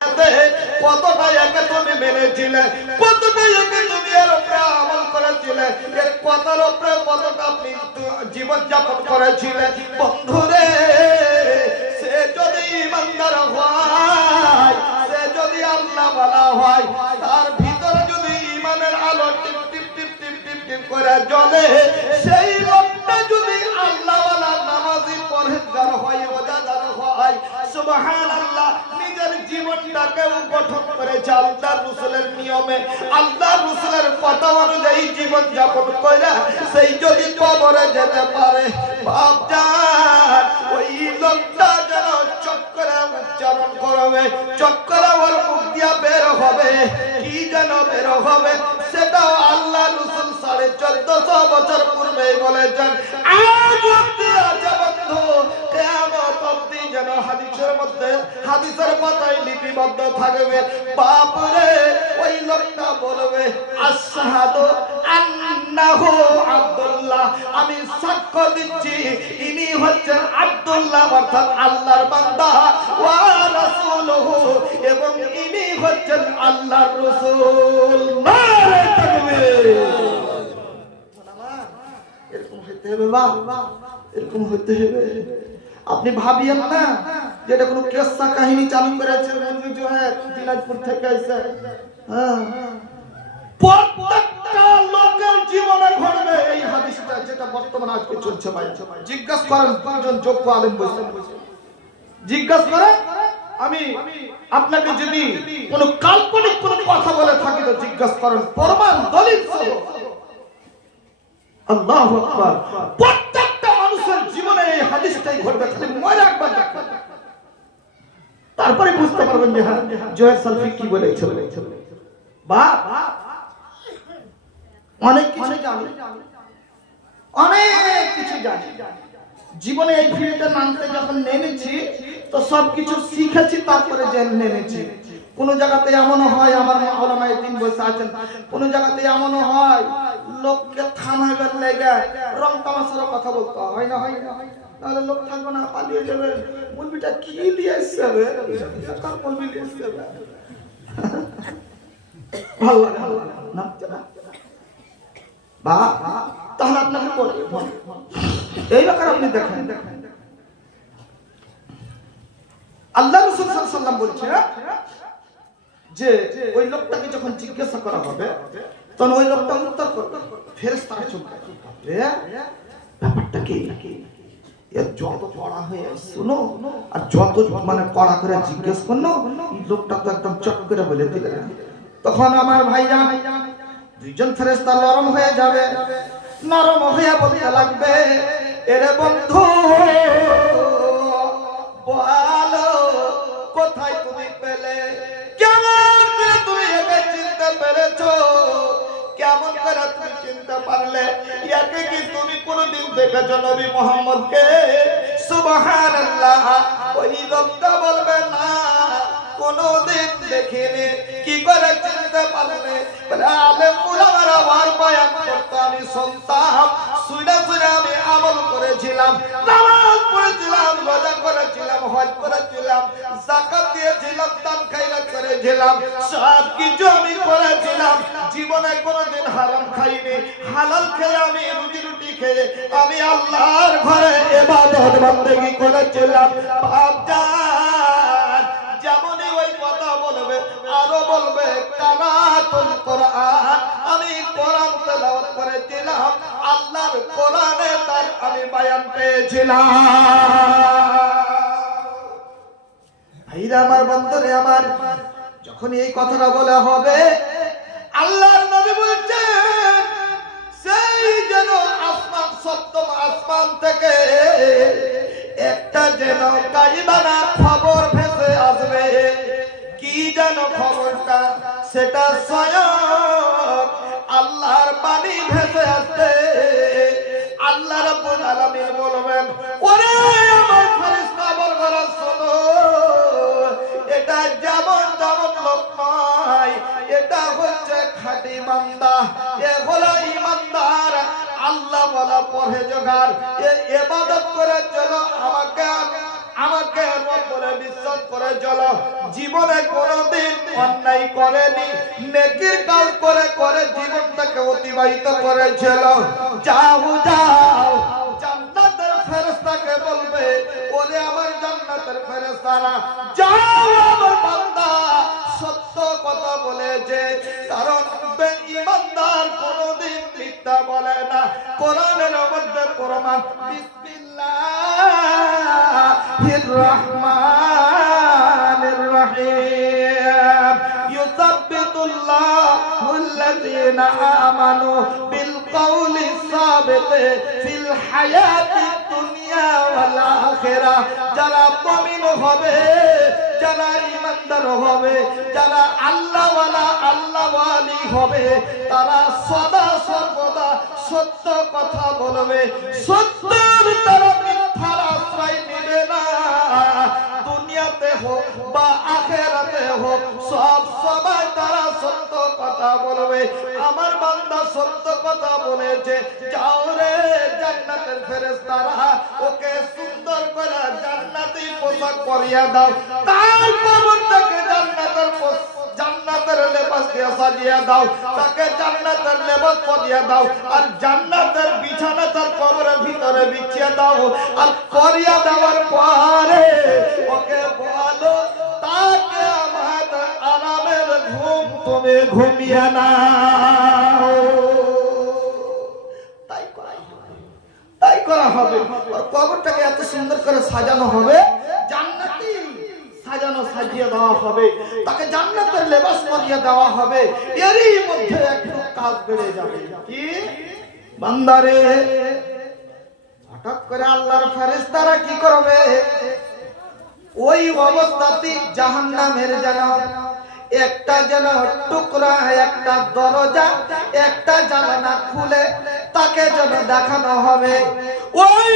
কতটা একে তুমি মেনেছিলে, কতটা একে তুমি এর উপরে আমল করেছিলে, এর কথার উপরে কতটা আপনি জীবন যাপন করেছিলেন। বন্ধুরে, সে যদি ইমানদার হয়, সে যদি আল্লাহ ওয়ালা হয়, তার ভিতরে যদি ইমানের আলো টিপ টিপ টিপ টিপ টিপ টিপ করে জ্বলে, সেই লোকটা যদি আল্লাহ ওয়ালা নামাজি পরহেজগার হয়, রোজাদার হয়, সুবহানাল্লাহ, নিজের জীবনটাকে গঠন করেছে আল্লাহর রাসূলের নিয়মে, আল্লাহর রাসূলের কথা অনুযায়ী জীবন যাপন করে, সেই যদি কবরে যেতে পারে, বাপজান, ওই লোকটা যেন চক্করে উচ্চারণ করবে, চক্করে ওর মুখ দিয়া বের হবে, কি যেন বের হবে, সেটাও আল্লাহর রাসূল 1450 বছর পূর্বে বলেছেন। আজ অবধি আছে বন্ধু, কিয়ামত অবধি যেন হাদিসের মধ্যে, হাদিসের পাতায় লিপিবদ্ধ থাকবে। বাপরে, ওই লোকটা বলবে, আশহাদু আন্নাহু আব্দুল্লাহ, আমি সাক্ষ্য দিচ্ছি ইনি হচ্ছেন আব্দুল্লাহ, অর্থাৎ আল্লাহর বান্দা, ওয়া রাসূলুহু, এবং ইনি হচ্ছেন আল্লাহর রাসূল। নারে তাকবীর। এরকম হতে হবে, বাবা, এরকম হতে হবে। আপনি ভাবিয়েন না যে এটা কোনো কিসসা কাহিনী চালু করেছে দিনাজপুর থেকে এসে। হ্যাঁ, প্রত্যেকটা লোকের জীবনে ঘটবে এই হাদিসটা, যেটা বর্তমানে আজকে চলছে। ভাই, জিজ্ঞাসা করেন দুজন যোগ্য আলেম বসে, জিজ্ঞাসা করেন। আমি আপনাকে যদি কোনো কাল্পনিক কোনো কথা বলে থাকি তো জিজ্ঞাসা করেন, প্রমাণ দলিল সহ। আল্লাহু আকবার। প্রত্যেকটা মানুষের জীবনে এই হাদিসটাই ঘটবে, খালি মনে রাখবেন, তারপরে বুঝতে পারবেন যে হ্যাঁ, জোহের সালফি কি বলেছে। বাপ, অনেক কিছু জানি, অনেক কিছু জানি। জীবনে এই ফিল্ডে নামতে যখন নেমেছি তো সবকিছু শিখেছি, তারপরে জেনে নেমেছি। কোন জায়গাতে এমন হয়, আমার মাওলানা এই 3 বছর আছেন, কোন জায়গাতে এমন হয় লোককে থামাইবার লেগে রং তামাশার কথা বলতে হয় না, হয় না, তাহলে লোক থাকবে না, পালিয়ে যাবে। মুলবিটা কি নিয়ে আসছে, কার মুলবি নিয়ে আসছে, ভালো লাগে না বা। তাহলে আপনাকে এই ব্যাপারে আপনি দেখেন, আল্লাহ রাসূল সাল্লাল্লাহু আলাইহি ওয়াসাল্লাম বলছে যে ওই লোকটাকে যখন জিজ্ঞাসা করা হবে তখন ওই লোকটা উত্তর করবে, ফেরেশতারা চমকে যাবে, ব্যাপারটা কি, এর যত পড়া হয়ে শুনো আর যত মানে কড়া করে জিজ্ঞেস করলো, এই লোকটা তো একদম চট করে বলে দিলে, তখন আমার ভাইজান দুইজন ফেরেশতা নরম হয়ে যাবে, নরম হয়ে বলতে লাগবে, এরে বন্ধু বলো কোথায় তুমি পেলে, কেমন করে তুমি একে চিনতে পেরেছো, কেমন করে তুমি চিনতে পারলে, একে কি তুমি কোনদিন দেখেছো নবী মুহাম্মদকে? সুবহানাল্লাহ। ওই লোকটা বলবে না, কোনদিন দেখিনি। কি করে চিনতে পারলে? বলে আলেম উলামারা ওয়ার বয়ান করত, আমি শুনতাম, শুনে শুনে আমি আমল করেছিলাম, নামাজ পড়েছিলাম, রোজা করেছিলাম, হজ করেছিলাম, যাকাত দিয়েছিলাম, দান খয়রাত করেছিলাম, সব কিছু আমি করেছিলাম। জীবনে কোনোদিন হারাম খাইনি, হালাল খেয়ে আমি রুটি খেয়ে আমি আল্লাহর ঘরে ইবাদত বন্দেগী করেছিলাম। বাপজান, যেমনই ওই কথা বলবে, আরো বলবে কারাতুল কোরআন, আমি কোরআন তেলাওয়াত করেছিলাম, আল্লাহর কোরআনে তার আমি বয়ান পেয়েছিলাম। ভাইরা আমার, বন্ধুরে আমার, যখন এই কথাটা বলা হবে, আল্লাহর নবী বলছেন, সেই যেন আসমান, সপ্তম আসমান থেকে একটা যেন গাইবানা খবর ভেসে আসবে। কি যেন খবরটা? সেটা স্বয়ং আল্লাহর বাণী ভেসে আসবে। আল্লাহ রাব্বুল আলামিন বলবেন, ওরে আমার ফেরেশতা বর্গরা শোনো, এটা যেমন যেমন লোক নয়, এটা হচ্ছে খাঁটি বান্দা, এ হলো ইমানদার, আল্লাহ ওয়ালা পরহেজগার, এ ইবাদত করে চলো আমাকে আমাকে রব বলে বিশ্বাস করে চলো, জীবনে কোনোদিন অন্যায় করেনি, নেকির কাজ করে করে জীবনটাকে অতিবাহিত করেছিল। যাও যাও, জান্নাতের ফেরেশতাকে বলবে, ওরে আমার জান্নাতের ফেরেশতারা, যাও আমার বান্দা সত্য কথা বলেছে, কারণ বেঈমানদার কোনোদিন মিথ্যা বলে না। কোরআনের মধ্যে প্রমাণ, বিসমিল্লাহির রহমানির রহিম, ইউসাব্বিতুল্লাহুল্লাযীনা আমানু বিল কওলি সাবিত ফিল হায়াতিদ দুনিয়া ওয়াল আখিরাহ। যারা মুমিন হবে, যারা ইমানদার হবে, যারা আল্লাহওয়ালা আল্লাহওয়ালি হবে, তারা সদা সর্বদা সত্য কথা বলবে, সত্যের তারা মিথ্যার আশ্রয় নেবে না। দুনিয়াতে হোক বা আখিরাতে হোক, সব সময় তারা সত্য কথা বলবে। আমার বান্দা সত্য কথা বলেছে, যাও রে জান্নাতের ফেরেশতারা ওকে সুন্দর করে জান্নাতি পোশাক পরিয়ে দাও, তার কবরটাকে জান্নাতের লেবাস দিয়ে সাজিয়ে দাও, তাকে জান্নাতের লেবাস পরিয়ে দাও, আর জান্নাতের বিছানা তার কবরের ভিতরে বিছিয়ে দাও। আর পরিয়ে দেওয়ার পরে ওকে বলো, তাকে আমার আরামের ঘুম তুমি ঘুমিয়ে নাও। তাই করা হবে। আর কবরটাকে এত সুন্দর করে সাজানো হবে, জান্নাতি সাজানো সাজিয়ে দেওয়া হবে, তাকে জান্নাতের লেবাস পরিয়ে দেওয়া হবে। এরই মধ্যে একটু কাজ বেড়ে যাবে। কি বান্দারে, হঠাৎ করে আল্লাহর ফেরেশতারা কি করবে, ওই অবস্থাতে জাহান্নামের যেন একটা যেন টুকরা, একটা দরজা, একটা জানালা খুলে তাকে যেন দেখানো হবে। ওই